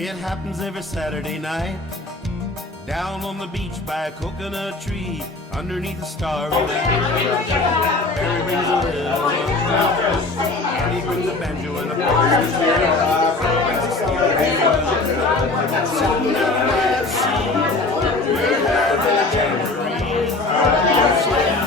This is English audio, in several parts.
It happens every Saturday night, down on the beach by a coconut tree, underneath a starry night. Barry brings a little and he brings a banjo and a box. Sitting down by the sea, we're having a jamboree. The sun is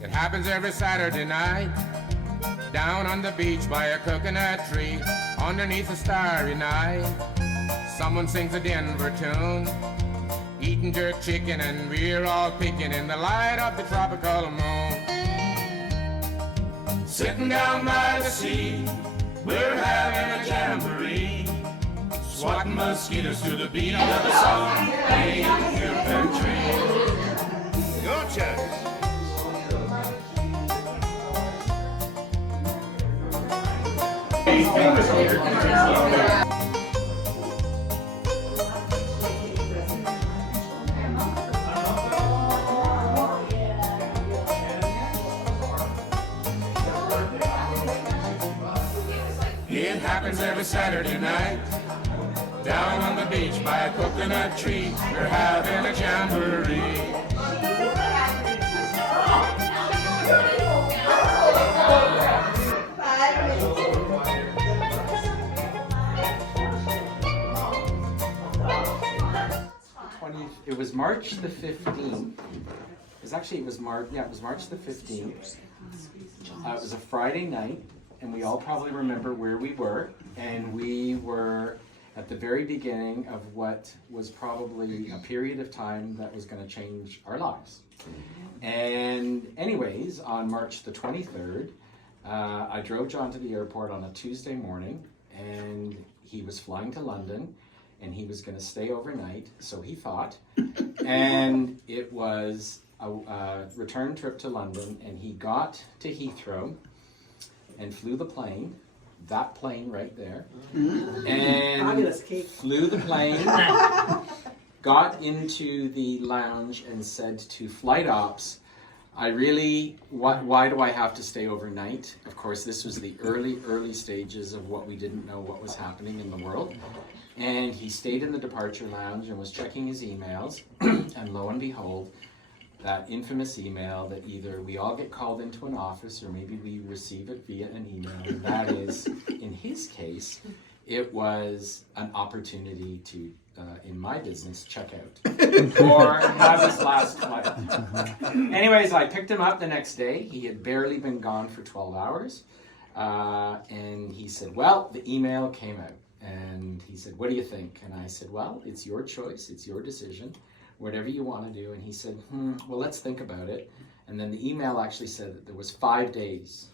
It happens every Saturday night, down on the beach by a coconut tree, underneath a starry night. Someone sings a Denver tune, eating jerk chicken, and we're all picking in the light of the tropical moon. Sitting down by the sea, we're having a jamboree, swatting mosquitoes to the beat of the song, playing your country. Your chance. It happens every Saturday night, down on the beach by a coconut tree. We're having a jamboree. It was March the 15th. It was March the 15th. It was a Friday night, and we all probably remember where we were. And we were at the very beginning of what was probably a period of time that was going to change our lives. And anyways, on March the 23rd, I drove John to the airport on a Tuesday morning, and he was flying to London, and he was going to stay overnight, so he thought. And it was a return trip to London, and he got to Heathrow and flew the plane, that plane right there, and flew the plane, got into the lounge and said to flight ops, why do I have to stay overnight? Of course, this was the early stages of what we didn't know what was happening in the world. And he stayed in the departure lounge and was checking his emails, and lo and behold, that infamous email that either we all get called into an office or maybe we receive it via an email. And that is, in his case, it was an opportunity to, in my business, check out or have his last flight. Anyways, I picked him up the next day. He had barely been gone for 12 hours. And he said, well, the email came out. And he said, what do you think? And I said, well, it's your choice. It's your decision. Whatever you want to do. And he said, well, let's think about it. And then the email actually said that there was 5 days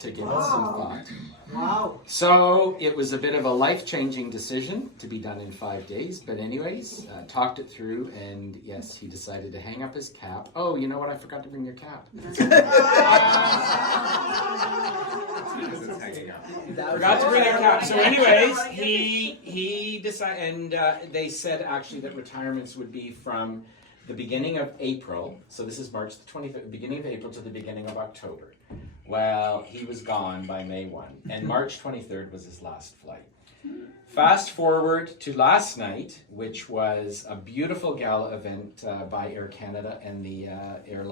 to give it some thought. Wow. So it was a bit of a life-changing decision to be done in 5 days. But anyways, talked it through, and yes, he decided to hang up his cap. Oh, you know what? I forgot to bring your cap. Forgot to bring a cap. So anyways, he decided, and they said actually that retirements would be from the beginning of April. So this is March the 25th, beginning of April to the beginning of October. Well, he was gone by May 1, and March 23rd was his last flight. Fast forward to last night, which was a beautiful gala event by Air Canada and the Air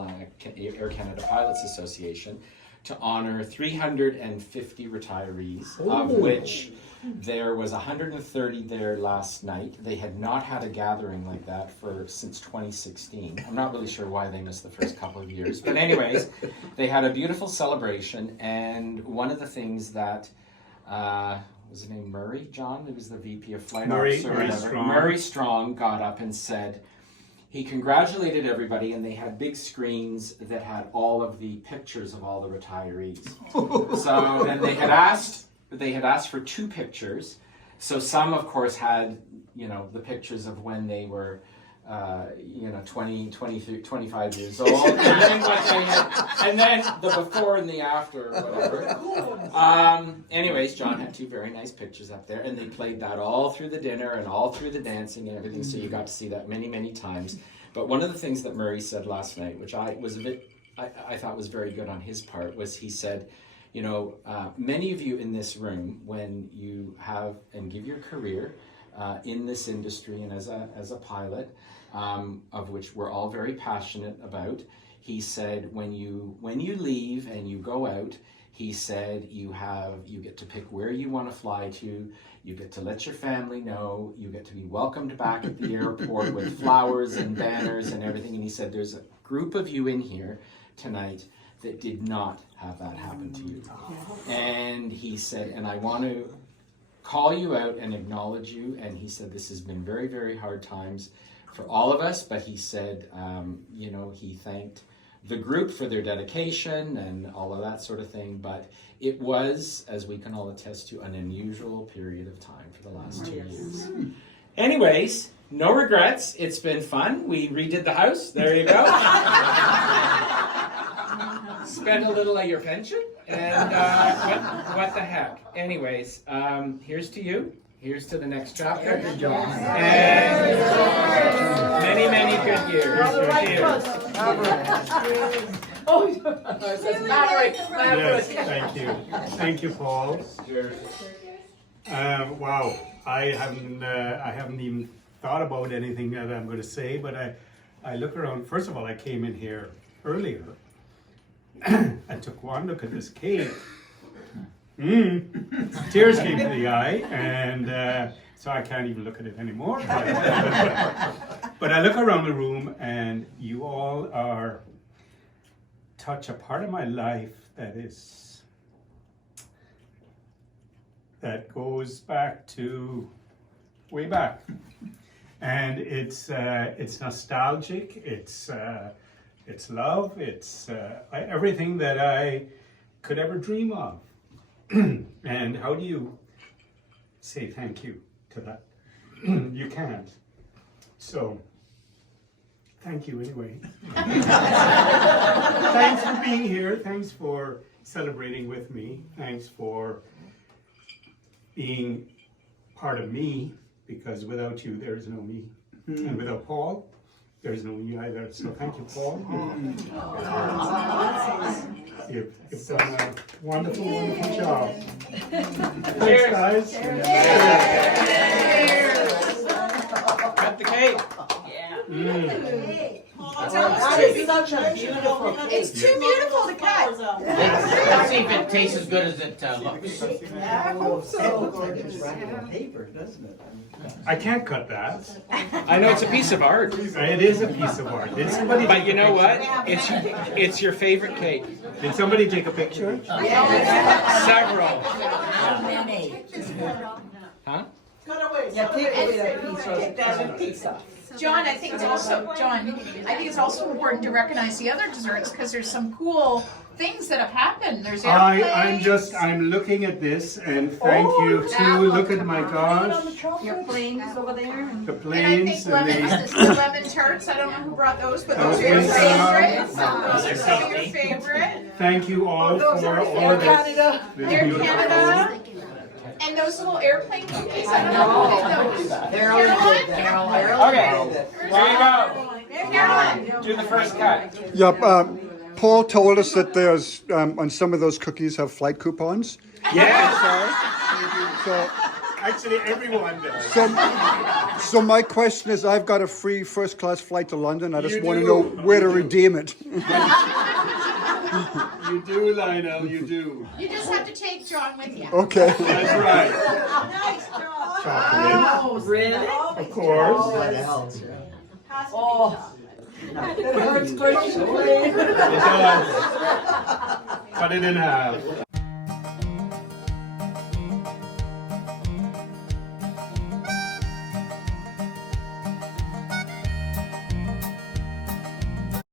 Canada Pilots Association to honor 350 retirees, of which there was 130 there last night. They had not had a gathering like that since 2016. I'm not really sure why they missed the first couple of years. But anyways, they had a beautiful celebration, and one of the things that, was his name Murray, John? He was the VP of Flight Ops or whatever. Murray Strong got up and said, he congratulated everybody, and they had big screens that had all of the pictures of all the retirees. So then they had asked for 2 pictures. So some, of course, had, the pictures of when they were you know, 20, 23, 25 years old, and then what they had, and then the before and the after, or whatever. Anyways, John had 2 very nice pictures up there, and they played that all through the dinner and all through the dancing and everything, so you got to see that many, many times. But one of the things that Murray said last night, which I thought was very good on his part, was he said, you know, many of you in this room, when you have and give your career in this industry and as a pilot, of which we're all very passionate about, he said, when you leave and you go out, he said you get to pick where you want to fly to, you get to let your family know, you get to be welcomed back at the airport with flowers and banners and everything. And he said there's a group of you in here tonight that did not have that happen to you. And he said, and I want to call you out and acknowledge you. And he said this has been very, very hard times for all of us, but he said, you know, he thanked the group for their dedication and all of that sort of thing, but it was, as we can all attest to, an unusual period of time for the last 2 years. Anyways, no regrets. It's been fun. We redid the house. There you go. Spend a little of your pension, and what the heck. Anyways, here's to you. Here's to the next chapter. And many, many good years. Cheers. Yes, thank you. Thank you, Paul. Wow, I haven't even thought about anything that I'm going to say, but I look around. First of all, I came in here earlier and took one look at this cake. Tears came to the eye, and so I can't even look at it anymore. But I look around the room, and you all touch a part of my life that goes back to way back, and it's nostalgic. It's love. It's everything that I could ever dream of. And how do you say thank you to that? You can't. So, thank you anyway. Thanks for being here. Thanks for celebrating with me. Thanks for being part of me, because without you, there's no me. And without Paul, there's no me either. So thank you, Paul. You've done a wonderful, wonderful job. Thanks, guys. Cut the cake. That is such a beautiful cake. It's too beautiful to cut. Let's see if it tastes as good as it looks. I hope so. I can't cut that. I know it's a piece of art. It is a piece of art. Did somebody But you know what? It's your favorite cake. Did somebody take a picture? Several. How many? Huh? Yeah, take that piece off. John, I think it's also important to recognize the other desserts because there's some cool things that have happened. There's airplanes. I'm looking at this, and thank you to look at my gosh, Your planes over there. the And I planes think the lemon tarts. I don't know who brought those, but those are your favorites. Those are some of your favorite. Thank you all for all of this. Air Canada. And those little airplane cookies. I don't know who did those. Carolyn? Okay. There you go. Carolyn. Do the first cut. Yep. Paul told us that there's on some of those cookies have flight coupons. Yeah. So, Actually, everyone does. so my question is, I've got a free first-class flight to London. I just You want to do. know where to redeem it. You do, Lionel, you do. You just have to take John with you. Okay. That's right. Nice job. Chocolate, Oh, really? of course. Oh. It hurts for you. It does. Cut it in half.